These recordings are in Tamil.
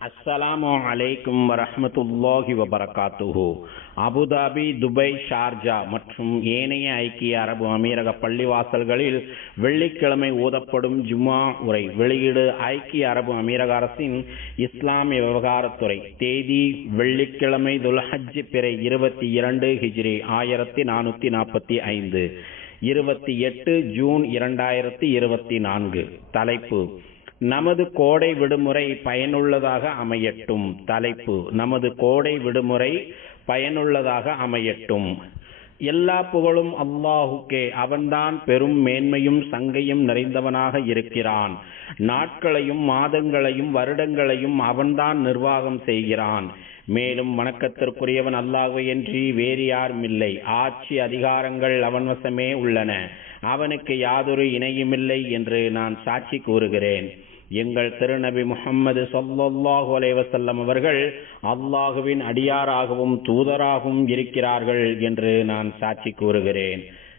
அஸ்ஸலாமு அலைக்கும் வரஹ்மத்துல்லாஹி வபரகாத்துஹு. அபுதாபி துபை ஷார்ஜா மற்றும் ஏனைய ஐக்கிய அரபு அமீரக பள்ளிவாசல்களில் வெள்ளிக்கிழமை ஓதப்படும் ஜும்மா உரை வெளியீடு ஐக்கிய அரபு அமீரக அரசின் இஸ்லாமிய விவகாரத்துறை. தேதி வெள்ளிக்கிழமை துல்ஹஜ் பிறை இருபத்தி இரண்டு ஹிஜ்ரி ஆயிரத்தி நானூத்தி நாற்பத்தி ஐந்து. இருபத்தி எட்டு ஜூன் இரண்டாயிரத்தி இருபத்தி நான்கு. தலைப்பு நமது கோடை விடுமுறை பயனுள்ளதாக அமையட்டும். தலைப்பு நமது கோடை விடுமுறை பயனுள்ளதாக அமையட்டும். எல்லா புகழும் அல்லாஹுக்கே. அவன்தான் பெரும் மேன்மையும் சங்கையும் நிறைந்தவனாக இருக்கிறான். நாட்களையும் மாதங்களையும் வருடங்களையும் அவன்தான் நிர்வாகம் செய்கிறான். மேலும் வணக்கத்திற்குரியவன் அல்லாஹுவையன்றி வேறு யாரும் இல்லை ஆட்சி அதிகாரங்கள் அவன் வசமே உள்ளன. அவனுக்கு யாதொரு இணையுமில்லை என்று நான் சாட்சி கூறுகிறேன். எங்கள் திருநபி முகம்மது சொல்லல்லாஹு அலைவசல்லம் அவர்கள் அல்லாஹுவின் அடியாராகவும் தூதராகவும் இருக்கிறார்கள் என்று நான் சாட்சி கூறுகிறேன்.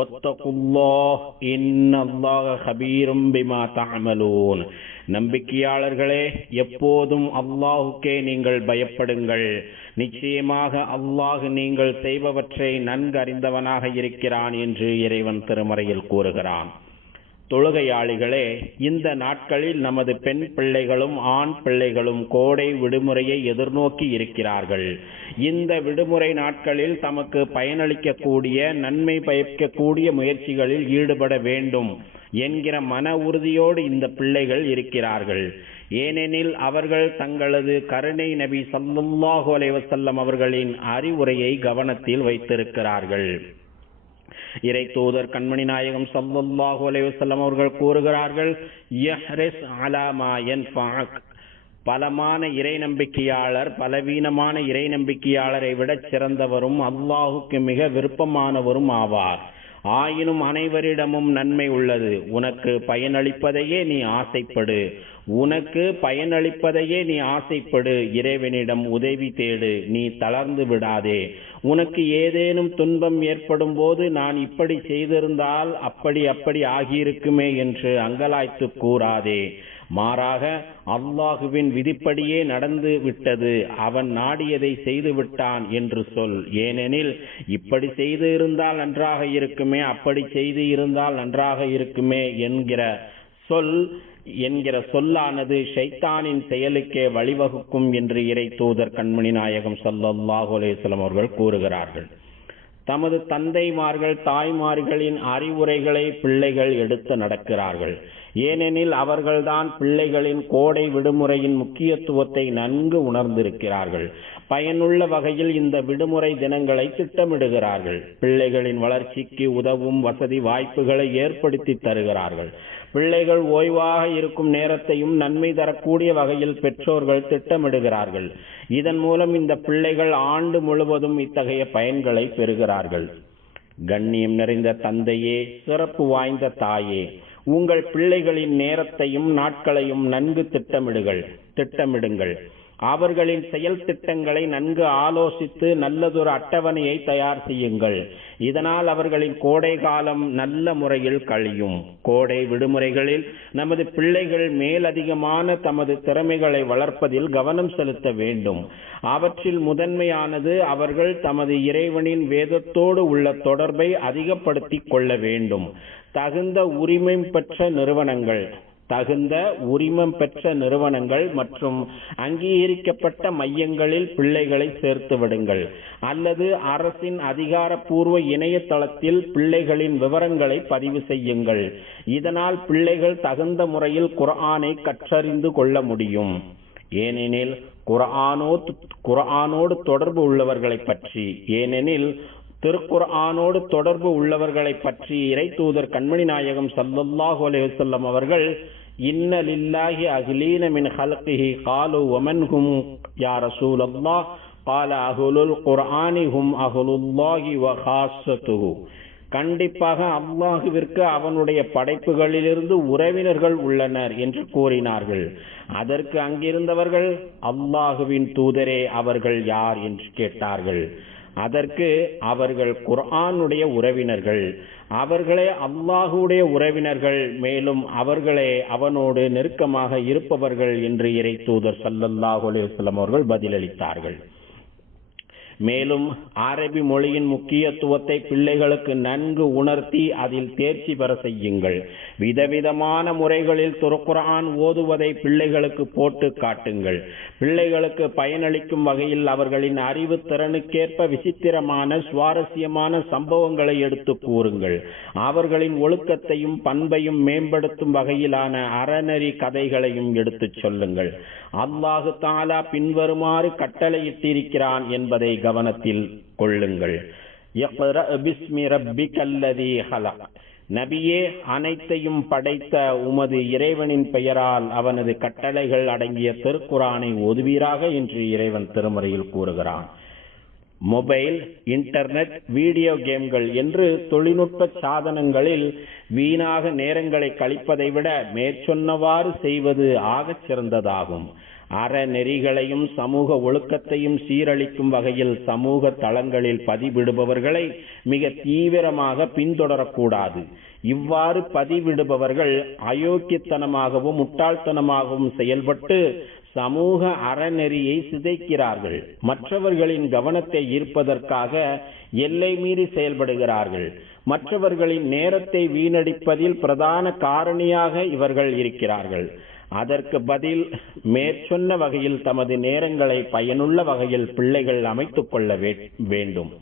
ஒத்தகுல்லாஹ் الله خبير பிமா تعملون. நம்பிக்கையாளர்களே எப்போதும் அல்லாஹுக்கே நீங்கள் பயப்படுங்கள். நிச்சயமாக அல்லாஹ் நீங்கள் செய்பவற்றை நன்கு அறிந்தவனாக இருக்கிறான் என்று இறைவன் திருமறையில் கூறுகிறான். தொழுகையாளிகளே இந்த நாட்களில் நமது பெண் பிள்ளைகளும் ஆண் பிள்ளைகளும் கோடை விடுமுறையை எதிர்நோக்கி இருக்கிறார்கள். இந்த விடுமுறை நாட்களில் தமக்கு பயனளிக்கக்கூடிய நன்மை பயக்கக்கூடிய முயற்சிகளில் ஈடுபட வேண்டும் என்கிற மன உறுதியோடு இந்த பிள்ளைகள் இருக்கிறார்கள். ஏனெனில் அவர்கள் தங்களது கருணை நபி சல்லுல்லாஹு அலைவசல்லம் அவர்களின் அறிவுரையை கவனத்தில் வைத்திருக்கிறார்கள். இறை தூதர் கண்மணி நாயகம் சல்லல்லாஹு அலைவசல்லம் அவர்கள் கூறுகிறார்கள் யஹ்ரிஸ் அலாமா யன்ஃபஅக். பலமான இறை நம்பிக்கையாளர் பலவீனமான இறை நம்பிக்கையாளரை விட சிறந்தவரும் அல்லாஹுக்கு மிக விருப்பமானவரும் ஆவார். ஆயினும் அனைவரிடமும் நன்மை உள்ளது. உனக்கு பயனளிப்பதையே நீ ஆசைப்படு. உனக்கு பயனளிப்பதையே நீ ஆசைப்படு. இறைவனிடம் உதவி தேடு. நீ தளர்ந்து விடாதே. உனக்கு ஏதேனும் துன்பம் ஏற்படும் போது நான் இப்படி செய்திருந்தால் அப்படி அப்படி ஆகியிருக்குமே என்று அங்கலாய்த்து கூறாதே. மாறாக அல்லாஹுவின் விதிப்படியே நடந்து விட்டது. அவன் நாடியதை செய்து விட்டான் என்று சொல். ஏனெனில் இப்படி செய்து இருந்தால் நன்றாக இருக்குமே அப்படி செய்து இருந்தால் நன்றாக இருக்குமே என்கிற சொல் என்கிற சொல்லானது ஷைத்தானின் செயலுக்கே வழிவகுக்கும் என்று இறை தூதர் கண்மணி நாயகம் சல்லல்லாஹு அலேஸ்லம் அவர்கள் கூறுகிறார்கள். தமது தந்தைமார்கள் தாய்மார்களின் அறிவுரைகளை பிள்ளைகள் எடுத்து நடக்கிறார்கள். ஏனெனில் அவர்கள்தான் பிள்ளைகளின் கோடை விடுமுறையின் முக்கியத்துவத்தை நன்கு உணர்ந்திருக்கிறார்கள். பயனுள்ள வகையில் இந்த விடுமுறை தினங்களை திட்டமிடுகிறார்கள். பிள்ளைகளின் வளர்ச்சிக்கு உதவும் வசதி வாய்ப்புகளை ஏற்படுத்தி தருகிறார்கள். பிள்ளைகள் ஓய்வாக இருக்கும் நேரத்தையும் நன்மை தரக்கூடிய வகையில் பெற்றோர்கள் திட்டமிடுகிறார்கள். இதன் மூலம் இந்த பிள்ளைகள் ஆண்டு முழுவதும் இத்தகைய பயன்களை பெறுகிறார்கள். கண்ணியம் நிறைந்த தந்தையே சிறப்பு வாய்ந்த தாயே உங்கள் பிள்ளைகளின் நேரத்தையும் நாட்களையும் நன்கு திட்டமிடுங்கள். திட்டமிடுங்கள். அவர்களின் செயல் திட்டங்களை நன்கு ஆலோசித்து நல்லதொரு அட்டவணையை தயார் செய்யுங்கள். இதனால் அவர்களின் கோடை காலம் நல்ல முறையில் கழியும். கோடை விடுமுறைகளில் நமது பிள்ளைகள் மேலதிகமான தமது திறமைகளை வளர்ப்பதில் கவனம் செலுத்த வேண்டும். அவற்றில் முதன்மையானது அவர்கள் தமது இறைவனின் வேதத்தோடு உள்ள தொடர்பை அதிகப்படுத்திக் கொள்ள வேண்டும். தகுந்த உரிமை பெற்ற நிறுவனங்கள் தகுந்த உரிமம் பெற்ற நிறுவனங்கள் மற்றும் அங்கீகரிக்கப்பட்ட மையங்களில் பிள்ளைகளை சேர்த்து விடுங்கள். அல்லது அரசின் அதிகாரப்பூர்வ இணையதளத்தில் பிள்ளைகளின் விவரங்களை பதிவு செய்யுங்கள். இதனால் பிள்ளைகள் தகுந்த முறையில் குரானை கற்றறிந்து கொள்ள முடியும். ஏனெனில் குரானோ குரானோடு தொடர்பு உள்ளவர்களை பற்றி ஏனெனில் திருக்குர் ஆனோடு தொடர்பு உள்ளவர்களை பற்றி இறை தூதர் கண்மணி நாயகம் சல்லல்லாஹு அலைவசல்லம் அவர்கள் இன்னலில்லாஹி அகிலீன மின் ஹல்கிஹி காலு ஒமன் ஹும் யா ரசூல் அல்லாஹ் கால அகுலுல் குர்ஆனி ஹும் அகுலுல்லாஹி வ கண்டிப்பாக அல்லாஹுவிற்கு அவனுடைய படைப்புகளிலிருந்து உறவினர்கள் உள்ளனர் என்று கூறினார்கள். அதற்கு அங்கிருந்தவர்கள் அல்லாஹுவின் தூதரே அவர்கள் யார்? என்று கேட்டார்கள். அதற்கு அவர்கள் குர்ஆனுடைய உறவினர்கள். அவர்களே அல்லாஹுடைய உறவினர்கள். மேலும் அவர்களே அவனோடு நெருக்கமாக இருப்பவர்கள் என்று இறை தூதர் சல்லல்லாஹு அலுவலம் அவர்கள் பதிலளித்தார்கள். மேலும் அரபி மொழியின் முக்கியத்துவத்தை பிள்ளைகளுக்கு நன்கு உணர்த்தி அதில் தேர்ச்சி பெற செய்யுங்கள். விதவிதமான முறைகளில் துருக்குரான் ஓதுவதை பிள்ளைகளுக்கு போட்டு காட்டுங்கள். பிள்ளைகளுக்கு பயனளிக்கும் வகையில் அவர்களின் அறிவு திறனுக்கேற்ப விசித்திரமான சுவாரஸ்யமான சம்பவங்களை எடுத்து கூறுங்கள். அவர்களின் ஒழுக்கத்தையும் பண்பையும் மேம்படுத்தும் வகையிலான அறநெறி கதைகளையும் எடுத்துச் சொல்லுங்கள். அல்லாஹு தாலா பின்வருமாறு கட்டளையிட்டிருக்கிறான் என்பதை கவனத்தில் கொள்ளுங்கள். நபியே அனைத்தையும் படைத்த உமது இறைவனின் பெயரால் அவனது கட்டளைகள் அடங்கிய திருக்குறானை ஒதுவீராக என்று இறைவன் திருமறையில் கூறுகிறான். மொபைல் இன்டர்நெட் வீடியோ கேம்கள் என்று தொழில்நுட்ப சாதனங்களில் வீணாக நேரங்களை கழிப்பதை விட மேற்சொன்னவாறு செய்வது ஆகச் சிறந்ததாகும். அறநெறிகளையும் சமூக ஒழுக்கத்தையும் சீரழிக்கும் வகையில் சமூக தளங்களில் பதிவிடுபவர்களை மிக தீவிரமாக பின்தொடரக்கூடாது. இவ்வாறு பதிவிடுபவர்கள் அயோக்கியத்தனமாகவும் முட்டாள்தனமாகவும் செயல்பட்டு சமூக அறநெறியை சிதைக்கிறார்கள். மற்றவர்களின் கவனத்தை ஈர்ப்பதற்காக எல்லை மீறி செயல்படுகிறார்கள். மற்றவர்களின் நேரத்தை வீணடிப்பதில் பிரதான காரணியாக இவர்கள் இருக்கிறார்கள். அதற்கு பதில் மேற்சொன்ன வகையில் தமது நேரங்களை பயனுள்ள வகையில் பிள்ளைகள் அமைத்துக் கொள்ள வேண்டும்.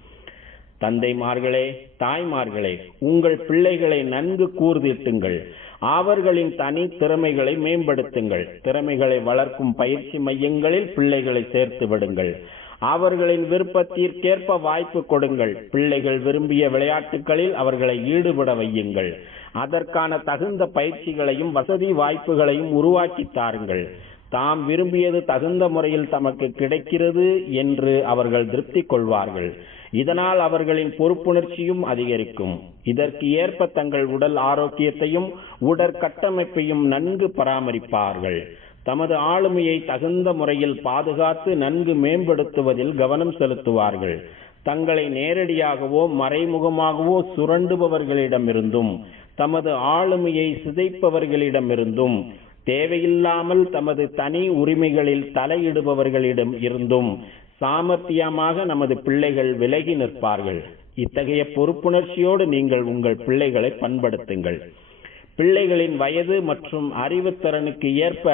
தந்தைமார்களே தாய்மார்களே உங்கள் பிள்ளைகளை நன்கு கூர்திட்டுங்கள் அவர்களின் தனி திறமைகளை மேம்படுத்துங்கள். திறமைகளை வளர்க்கும் பயிற்சி மையங்களில் பிள்ளைகளை சேர்த்து விடுங்கள். அவர்களின் விருப்பத்திற்கேற்ப வாய்ப்பு கொடுங்கள். பிள்ளைகள் விரும்பிய விளையாட்டுகளில் அவர்களை ஈடுபட வையுங்கள். அதற்கான தகுந்த பயிற்சிகளையும் வசதி வாய்ப்புகளையும் உருவாக்கி தாருங்கள். தாம் விரும்பியது தகுந்த முறையில் தமக்கு கிடைக்கிறது என்று அவர்கள் திருப்தி கொள்வார்கள். இதனால் அவர்களின் பொறுப்புணர்ச்சியும் அதிகரிக்கும். இதற்கு ஏற்ப தங்கள் உடல் ஆரோக்கியத்தையும் உடற்கட்டமைப்பையும் நன்கு பராமரிப்பார்கள். தமது ஆளுமையை தகுந்த முறையில் பாதுகாத்து நன்கு மேம்படுத்துவதில் கவனம் செலுத்துவார்கள். தங்களை நேரடியாகவோ மறைமுகமாகவோ சுரண்டுபவர்களிடமிருந்தும் தமது ஆளுமையை சிதைப்பவர்களிடமிருந்தும் தேவையில்லாமல் தமது தனி உரிமைகளில் தலையிடுபவர்களிடம் இருந்தும் சாமர்த்தியமாக நமது பிள்ளைகள் விலகி நிற்பார்கள். இத்தகைய பொறுப்புணர்ச்சியோடு நீங்கள் உங்கள் பிள்ளைகளை பண்படுத்துங்கள். பிள்ளைகளின் வயது மற்றும் அறிவுத்திறனுக்கு ஏற்ப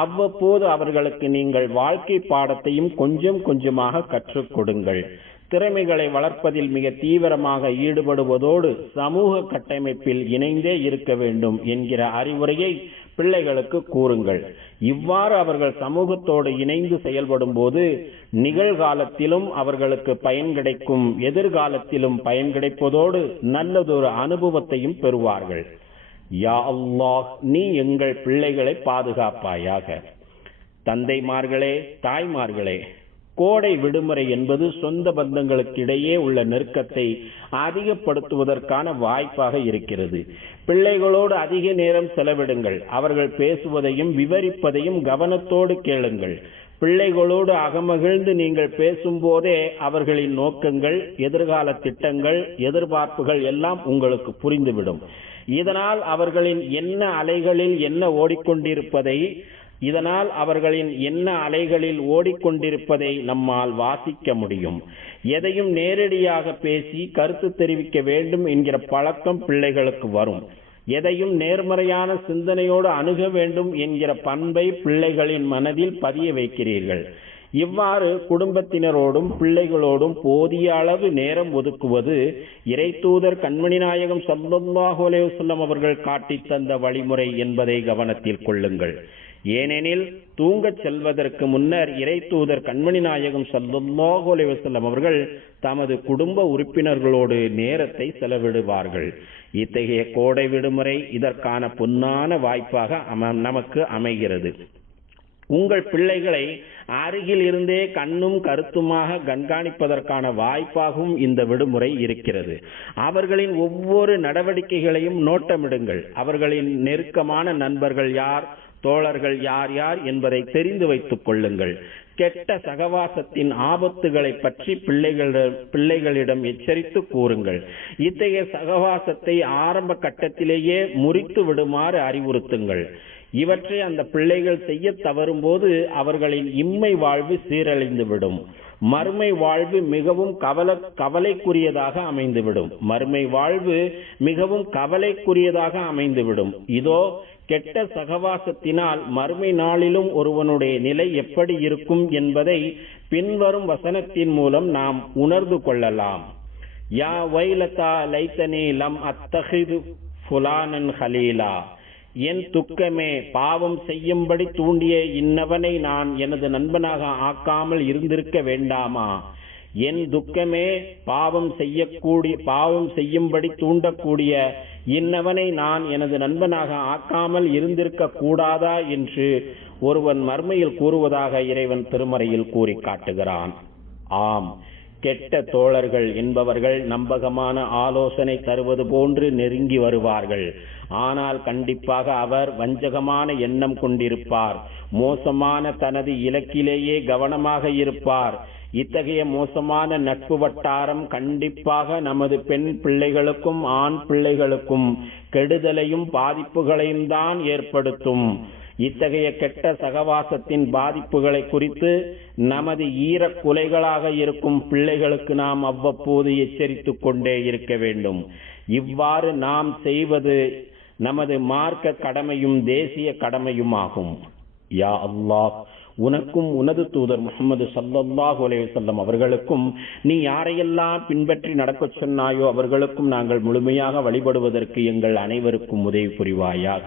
அவ்வப்போது அவர்களுக்கு நீங்கள் வாழ்க்கை பாடத்தையும் கொஞ்சம் கொஞ்சமாக கற்றுக் கொடுங்கள். திறமைகளை வளர்ப்பதில் மிக தீவிரமாக ஈடுபடுவதோடு சமூக கட்டமைப்பில் இணைந்தே இருக்க வேண்டும் என்கிற அறிவுரையை பிள்ளைகளுக்கு கூறுங்கள். இவ்வாறு அவர்கள் சமூகத்தோடு இணைந்து செயல்படும் போது நிகழ்காலத்திலும் அவர்களுக்கு பயன் கிடைக்கும் எதிர்காலத்திலும் பயன் கிடைப்பதோடு நல்லதொரு அனுபவத்தையும் பெறுவார்கள். யா அல்லாஹ் நீ எங்கள் பிள்ளைகளை பாதுகாப்பாயாக. தந்தைமார்களே தாய்மார்களே கோடை விடுமுறை என்பது சொந்த பந்தங்களுக்கு இடையே உள்ள நெருக்கத்தை அதிகப்படுத்துவதற்கான வாய்ப்பாக இருக்கிறது. பிள்ளைகளோடு அதிக நேரம் செலவிடுங்கள். அவர்கள் பேசுவதையும் விவரிப்பதையும் கவனத்தோடு கேளுங்கள். பிள்ளைகளோடு அகமகிழ்ந்து நீங்கள் பேசும்போதே அவர்களின் நோக்கங்கள் எதிர்கால திட்டங்கள் எதிர்பார்ப்புகள் எல்லாம் உங்களுக்கு புரிந்துவிடும். இதனால் அவர்களின் என்ன அலைகளில் என்ன ஓடிக்கொண்டிருப்பதை இதனால் அவர்களின் என்ன அலைகளில் ஓடிக்கொண்டிருப்பதை நம்மால் வாசிக்க முடியும். எதையும் நேரடியாக பேசி கருத்து தெரிவிக்க வேண்டும் என்கிற பழக்கம் பிள்ளைகளுக்கு வரும். எதையும் நேர்மறையான சிந்தனையோடு அணுக வேண்டும் என்கிற பண்பை பிள்ளைகளின் மனதில் பதிய வைக்கிறீர்கள். இவ்வாறு குடும்பத்தினரோடும் பிள்ளைகளோடும் போதிய அளவு நேரம் ஒதுக்குவது இறை தூதர் கண்மணி நாயகம் சல்லாஹூ அலையுசல்லம் அவர்கள் காட்டி தந்த வழிமுறை என்பதை கவனத்தில் கொள்ளுங்கள். ஏனெனில் தூங்கச் செல்வதற்கு முன்னர் இறை தூதர் கண்மணி நாயகம் ஸல்லல்லாஹு அலைஹி அவர்கள் தமது குடும்ப உறுப்பினர்களோடு நேரத்தை செலவிடுவார்கள். இத்தகைய கோடை விடுமுறை இதற்கான பொன்னான வாய்ப்பாக அம- நமக்கு அமைகிறது. உங்கள் பிள்ளைகளை அருகில் இருந்தே கண்ணும் கருத்துமாக கண்காணிப்பதற்கான வாய்ப்பாகவும் இந்த விடுமுறை இருக்கிறது. அவர்களின் ஒவ்வொரு நடவடிக்கைகளையும் நோட்டமிடுங்கள். அவர்களின் நெருக்கமான நண்பர்கள் யார் தோழர்கள் யார் யார் என்பதை தெரிந்து வைத்துக் கொள்ளுங்கள். கெட்ட சகவாசத்தின் ஆபத்துகளை பற்றி பிள்ளைகளிடம் பிள்ளைகளிடம் எச்சரித்து கூறுங்கள். இத்தகைய சகவாசத்தை ஆரம்ப கட்டத்திலேயே முறித்து விடுமாறு அறிவுறுத்துங்கள். இவற்றை அந்த பிள்ளைகள் செய்ய தவறும்போது அவர்களின் இம்மை வாழ்வு சீரழிந்துவிடும். மறுமை வாழ்வு மிகவும் கவல கவலைக்குரியதாக அமைந்துவிடும். மறுமை வாழ்வு மிகவும் கவலைக்குரியதாக அமைந்துவிடும். இதோ கெட்ட சகவாசத்தினால் மறுமை நாளிலும் ஒருவனுடைய நிலை எப்படி இருக்கும் என்பதை பின்வரும் வசனத்தின் மூலம் நாம் உணர்ந்து கொள்ளலாம். யா வைலதா லைத்தனி லம் அத்தஹிது ஃபுலானன் ஹலீலா. என் துக்கமே பாவம் செய்யும்படி தூண்டிய இன்னவனை நான் எனது நண்பனாக ஆக்காமல் இருந்திருக்க வேண்டாமா? என் துக்கமே பாவம் செய்யக்கூடிய பாவம் செய்யும்படி தூண்டக்கூடிய இன்னவனை நான் எனது நண்பனாக ஆக்காமல் இருந்திருக்க கூடாதா என்று ஒருவன் மர்மையில் கூறுவதாக இறைவன் திருமறையில் கூறி காட்டுகிறான். ஆம். கெட்ட தோழர்கள் என்பவர்கள் நம்பகமான ஆலோசனை தருவது போன்று நெருங்கி வருவார்கள். ஆனால் கண்டிப்பாக அவர் வஞ்சகமான எண்ணம் கொண்டிருப்பார். மோசமான தனது இலக்கிலேயே கவனமாக இருப்பார். இத்தகைய மோசமான நட்பு வட்டாரம் கண்டிப்பாக நமது பெண் பிள்ளைகளுக்கும் ஆண் பிள்ளைகளுக்கும் கெடுதலையும் பாதிப்புகளையும் தான் ஏற்படுத்தும். இத்தகைய கெட்ட சகவாசத்தின் பாதிப்புகளை குறித்து நமது ஈரக் குலைகளாக இருக்கும் பிள்ளைகளுக்கு நாம் அவ்வப்போது எச்சரித்துக் கொண்டே இருக்க வேண்டும். இவ்வாறு நாம் செய்வது நமது மார்க்க கடமையும் தேசிய கடமையுமாகும். யா அல்லாஹ் உனக்கும் உனது தூதர் முகமது சல்லல்லாஹு அலைஹி அவர்களுக்கும் நீ யாரையெல்லாம் பின்பற்றி நடக்கச் சொன்னாயோ அவர்களுக்கும் நாங்கள் முழுமையாக வழிபடுவதற்கு எங்கள் அனைவருக்கும் உதவி புரிவாயாக.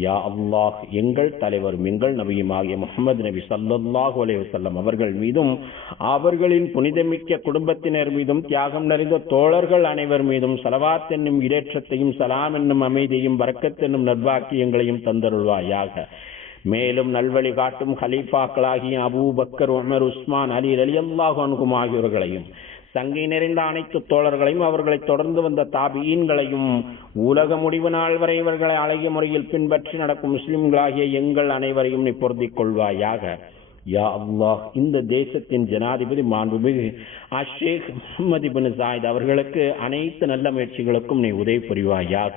யா அல்லாஹ் எங்கள் தலைவரும் எங்கள் நபியுமாகிய முகமது நபி ஸல்லல்லாஹு அலைஹி அவர்கள் மீதும் அவர்களின் புனிதமிக்க குடும்பத்தினர் மீதும் தியாகம் நிறைந்த தோழர்கள் அனைவர் மீதும் சலவாத் என்னும் இடேற்றத்தையும் சலாம் என்னும் அமைதியையும் பரக்கத் என்னும் நர்பாக்கியங்களையும் தந்தருள்வாயாக. மேலும் நல்வழி காட்டும் ஹலீஃபாக்களாகிய Abu Bakr Umar Usman Ali Ali Allah அனுகும் ஆகியோர்களையும் சங்கை நிறைந்த அனைத்து தோழர்களையும் அவர்களை தொடர்ந்து வந்த தாபியீன்களையும் உலக முடிவு நாள் வரை இவர்களை அழகிய முறையில் பின்பற்றி நடக்கும் முஸ்லிம்களாகிய எங்கள் அனைவரையும் நீ பொருந்திக் கொள்வாயாக. யா அல்லாஹ் இந்த தேசத்தின் ஜனாதிபதி மாண்புமிகு அஷேக் முகமது பின் சாயித் அவர்களுக்கு அனைத்து நல்ல முயற்சிகளுக்கும் நீ உதவி புரிவாயாக.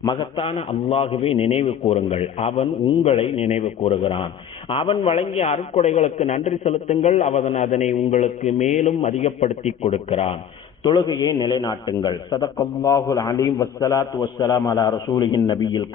மகத்தான அல்லாகவே நினைவு கூறுங்கள். அவன் உங்களை நினைவு கூறுகிறான். அவன் வழங்கிய அருட்கொடைகளுக்கு நன்றி செலுத்துங்கள். அவன் அதனை உங்களுக்கு மேலும் அதிகப்படுத்தி கொடுக்கிறான். தொழுகையை நிலைநாட்டுங்கள். சதக்கல்லாஹுல் அலீம். வசலாத் வசலாம் அலா ரசூலியின் நபியில்